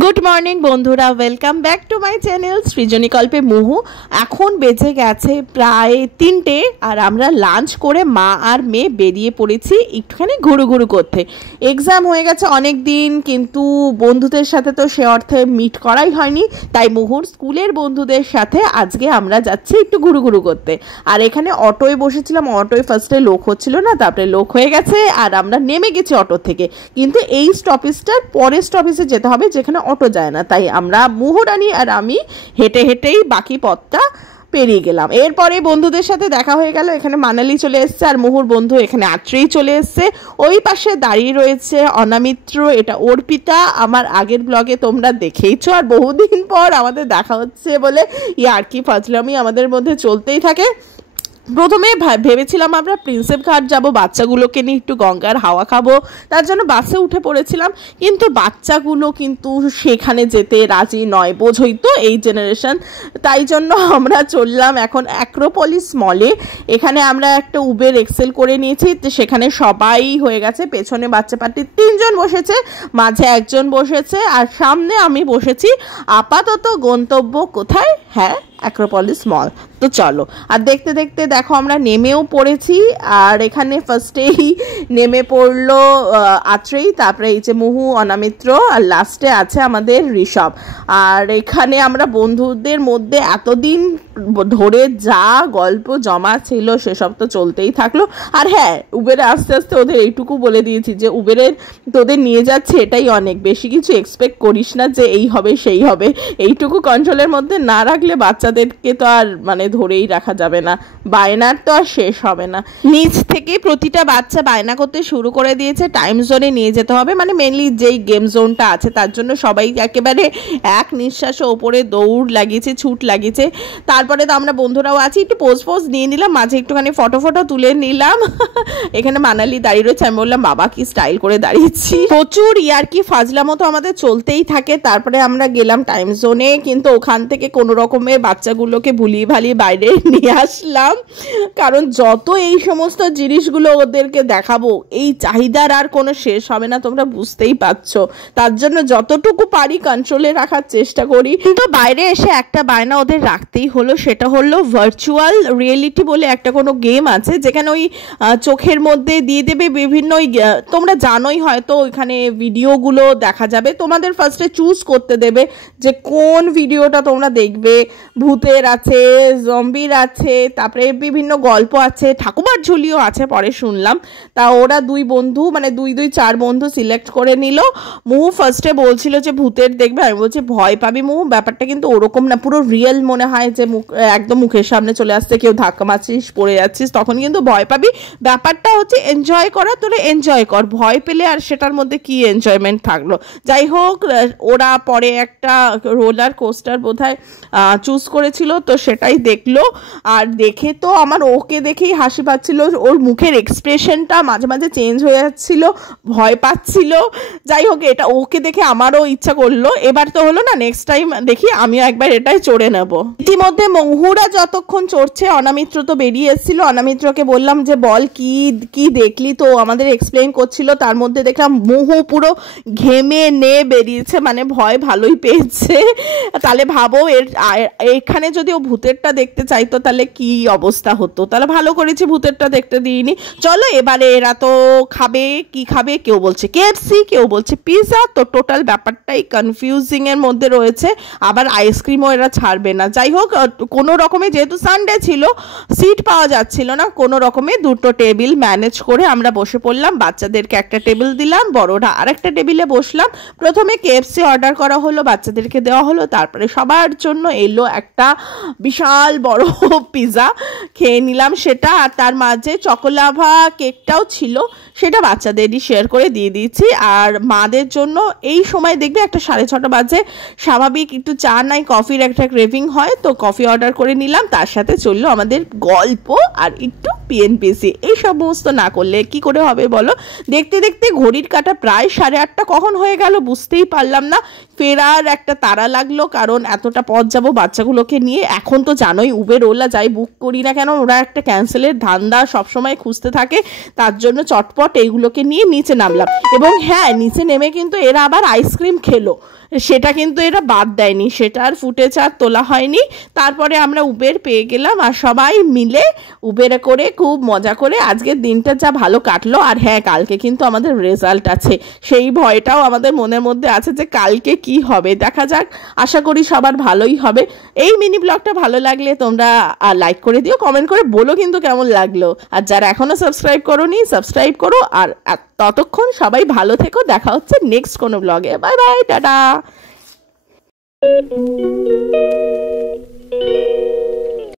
Good morning বন্ধুরা, welcome back to my channel Srijani কল্পে মুহু। এখন বেজে গেছে প্রায় 3টে আর আমরা লাঞ্চ করে মা আর মেয়ে বেরিয়ে পড়েছি একটুখানি ঘুরু করতে। এক্সাম হয়ে গেছে অনেক দিন, কিন্তু বন্ধুদের সাথে তো সে অর্থে মিট করাই হয়নি, তাই মুহুর স্কুলের বন্ধুদের সাথে আজকে আমরা যাচ্ছি একটু ঘুরু করতে। আর এখানে অটোয় বসেছিলাম, অটোয় ফার্স্টে লোক হচ্ছিল না, তারপরে লোক হয়ে গেছে আর আমরা নেমে গেছি অটো থেকে। কিন্তু এই স্টপেজটার পরের স্টপেজে যেতে হবে যেখানে অটো যায় না, তাই আমরা মুহুরানি আর আমি হেঁটেই বাকি পথটা পেরিয়ে গেলাম। এরপরে বন্ধুদের সাথে দেখা হয়ে গেল, এখানে মানালি চলে এসছে আর মুহুর বন্ধু এখানে আত্রেই চলে এসছে। ওই পাশে দাঁড়িয়ে রয়েছে অনামিত্র, এটা অর্পিতা, আমার আগের ব্লগে তোমরা দেখেইছো। আর বহুদিন পর আমাদের দেখা হচ্ছে বলে আর কি ফাজলামি আমাদের মধ্যে চলতেই থাকে। প্রথমে ভেবেছিলাম আমরা প্রিন্সেপ ঘাট যাব, বাচ্চাগুলোকে নিয়ে একটু গঙ্গার হাওয়া খাবো, তার জন্য বাসে উঠে পড়েছিলাম। কিন্তু বাচ্চাগুলো কিন্তু সেখানে যেতে রাজি নয়, বোঝই তো এই জেনারেশন। তাই জন্য আমরা চললাম এখন অ্যাক্রোপলিস মলে। এখানে আমরা একটা উবের এক্সেল করে নিয়েছি, তো সেখানে সবাই হয়ে গেছে। পেছনে বাচ্চা পার্টি 3জন বসেছে, মাঝে একজন বসেছে আর সামনে আমি বসেছি। আপাতত গন্তব্য কোথায়? হ্যাঁ, অ্যাক্রোপলিস মল। তো চলো, আর দেখতে দেখতে দেখো আমরা নেমেও পড়েছি। আর এখানে ফার্স্টেই নেমে পড়লো আত্রেই, তারপরে এই যে মুহু, অনামিত্র, আর লাস্টে আছে আমাদের ঋষভ। আর এখানে আমরা বন্ধুদের মধ্যে এতদিন ধরে যা গল্প জমা ছিল সেসব তো চলতেই থাকলো। আর হ্যাঁ, উবেরে আস্তে আস্তে ওদের এইটুকু বলে দিয়েছি যে উবেরের তোদের নিয়ে যাচ্ছে এটাই অনেক, বেশি কিছু এক্সপেক্ট করিস না যে এই হবে সেই হবে। এইটুকু কন্ট্রোলের মধ্যে না রাখলে বাচ্চাদেরকে তো আর ধরেই রাখা যাবে না, বায়নার তো আর শেষ হবে না। নিচ থেকে প্রতিটা বাচ্চা বায়না করতে শুরু করে দিয়েছে টাইম জোনে নিয়ে যেতে হবে, মেনলি যেই গেম জোনটা আছে তার জন্য সবাই একেবারে এক নিঃশ্বাসে ওপরে দৌড় লাগিয়েছে, ছুট লাগিয়েছে। তারপরে তো আমরা বন্ধুরাও আছি, একটু পোজ নিয়ে নিলাম, মাঝে একটুখানি ফটো তুলে নিলাম। এখানে মানালি দাঁড়িয়ে রয়েছে, আমি বললাম বাবা কি স্টাইল করে দাঁড়িয়েছি। প্রচুর ইয়ার্কি ফাজলামো তো আমাদের চলতেই থাকে। তারপরে আমরা গেলাম টাইম জোনে, কিন্তু ওখান থেকে কোনো রকমের বাচ্চাগুলোকে ভুলিয়ে ভালিয়ে বাইরে নিয়ে আসলাম, কারণ যত এই সমস্ত জিনিসগুলো ওদেরকে দেখাবো এই চাহিদার আর কোনো শেষ হবে না, তোমরা বুঝতেই পারছো। তার জন্য যতটুকু পারি কন্ট্রোলে রাখার চেষ্টা করি। কিন্তু বাইরে এসে একটা বায়না ওদের রাখতেই হলো, সেটা হলো ভার্চুয়াল রিয়েলিটি বলে একটা কোনো গেম আছে, যেখানে ওই চোখের মধ্যে দিয়ে দেবে বিভিন্ন, তোমরা জানোই হয়তো, ওইখানে ভিডিওগুলো দেখা যাবে। তোমাদের ফার্স্টে চুজ করতে দেবে যে কোন ভিডিওটা তোমরা দেখবে। ভূতের আছে, জম্বির আছে, তারপরে বিভিন্ন গল্প আছে, ঠাকুমার ঝুলিও আছে পরে শুনলাম। তা ওরা দুই বন্ধু, দুই 4 বন্ধু সিলেক্ট করে নিল। মুহু ফার্স্টে বলছিল যে ভূতের দেখবে, আমি বলছি ভয় পাবি মুহু, ব্যাপারটা কিন্তু ওরকম না, পুরো রিয়েল মনে হয় যে একদম মুখের সামনে চলে আসছে, কেউ ধাক্কা মারছিস, পড়ে যাচ্ছিস, তখন কিন্তু ভয় পাবি। ব্যাপারটা হচ্ছে এনজয় করা, তোরা এনজয় কর, ভয় পেলে আর সেটার মধ্যে কি এনজয়মেন্ট থাকলো। যাই হোক, ওরা পরে একটা রোলার কোস্টার বোধহয় চুজ করেছিল, তো সেটাই দেখলো। আর দেখে তো আমার ওকে দেখেই হাসি পাচ্ছিল, ওর মুখের এক্সপ্রেশনটা মাঝে মাঝে চেঞ্জ হয়ে যাচ্ছিল, ভয় পাচ্ছিল। যাই হোক, এটা ওকে দেখে আমারও ইচ্ছা করলো। এবার তো হলো না, নেক্সট টাইম দেখি আমিও একবার এটাই চড়ে নেব। ইতিমধ্যে মহুরা যতক্ষণ চড়ছে, অনামিত্র তো বেরিয়ে এসেছিল। অনামিত্রকে বললাম যে বল কি দেখলি, তো আমাদের এক্সপ্লেন করছিল। তার মধ্যে দেখলাম মুহু পুরো ঘেমে নে বেরিয়েছে, ভয় ভালোই পেয়েছে। তাহলে ভাবো এখানে যদি ও ভূতেরটা দেখতে চাইতো তাহলে কি অবস্থা হতো। তাহলে ভালো করেছি ভূতেরটা দেখতে দিইনি। চলো এবারে এরা তো খাবে, কি খাবে, কেউ বলছে কেএফসি, কেউ বলছে পিৎজা, তো টোটাল ব্যাপারটাই কনফিউজিং এর মধ্যে রয়েছে। আবার আইসক্রিমও এরা ছাড়বে না। যাই হোক, কোনো রকমে, যেহেতু সানডে ছিল, সিট পাওয়া যাচ্ছিল না, কোনো রকমে 2টো টেবিল ম্যানেজ করে আমরা বসে পড়লাম। বাচ্চাদেরকে একটা টেবিল দিলাম, বড়রা আরেকটা টেবিলে বসলাম। প্রথমে কেএফসি অর্ডার করা হলো, বাচ্চাদেরকে দেওয়া হলো, তারপরে সবার জন্য এলো একটা বিশাল বড় পিৎজা, খেয়ে নিলাম সেটা। আর তার মাঝে চকোলাভা কেকটাও ছিল, সেটা বাচ্চাদেরই শেয়ার করে দিয়ে দিয়েছি। আর মাদের জন্য এই সময় দেখবে একটা 6:30 বাজে, স্বাভাবিক একটু চা নাই কফির একটা ক্রেভিং হয়, তো কফি অর্ডার করে নিলাম। তার সাথে চললো আমাদের গল্প আর একটু পিএনপিসি। এই সমস্ত না করলে কি করে হবে বলো? দেখতে দেখতে ঘড়ির কাঁটা প্রায় 8:30 কখন হয়ে গেল বুঝতেই পারলাম না। ফেরার একটা তাড়া লাগলো, কারণ এতটা পথ যাবো বাচ্চাগুলোকে নিয়ে। এখন তো জানোই উবের ওলা যাই বুক করি না কেন, ওরা একটা ক্যান্সেলের ধান্দা সবসময় খুঁজতে থাকে, তার জন্য চটপট এইগুলোকে নিয়ে নিচে নামলাম। এবং হ্যাঁ, নিচে নেমে কিন্তু এরা আবার আইসক্রিম খেলো, সেটা কিন্তু এরা বাদ দেয়নি, সেটার ফুটেজ আর তোলা হয়নি। তারপরে আমরা উবের পেয়ে গেলাম আর সবাই মিলে উবেরে করে খুব মজা করে আজকের দিনটা যা ভালো কাটলো। আর হ্যাঁ, কালকে কিন্তু আমাদের রেজাল্ট আছে, সেই ভয়টাও আমাদের মনের মধ্যে আছে যে কালকে কি হবে, দেখা যাক। আশা করি সবার ভালোই হবে। এই মিনি ব্লগটা ভালো লাগলে তোমরা লাইক করে দিও, কমেন্ট করে বলো কিন্তু কেমন লাগলো। আর যারা এখনো সাবস্ক্রাইব করোনি সাবস্ক্রাইব করো। আর ততক্ষণ সবাই ভালো থেকো, দেখা হচ্ছে নেক্সট কোনো ব্লগে। Bye bye, tata.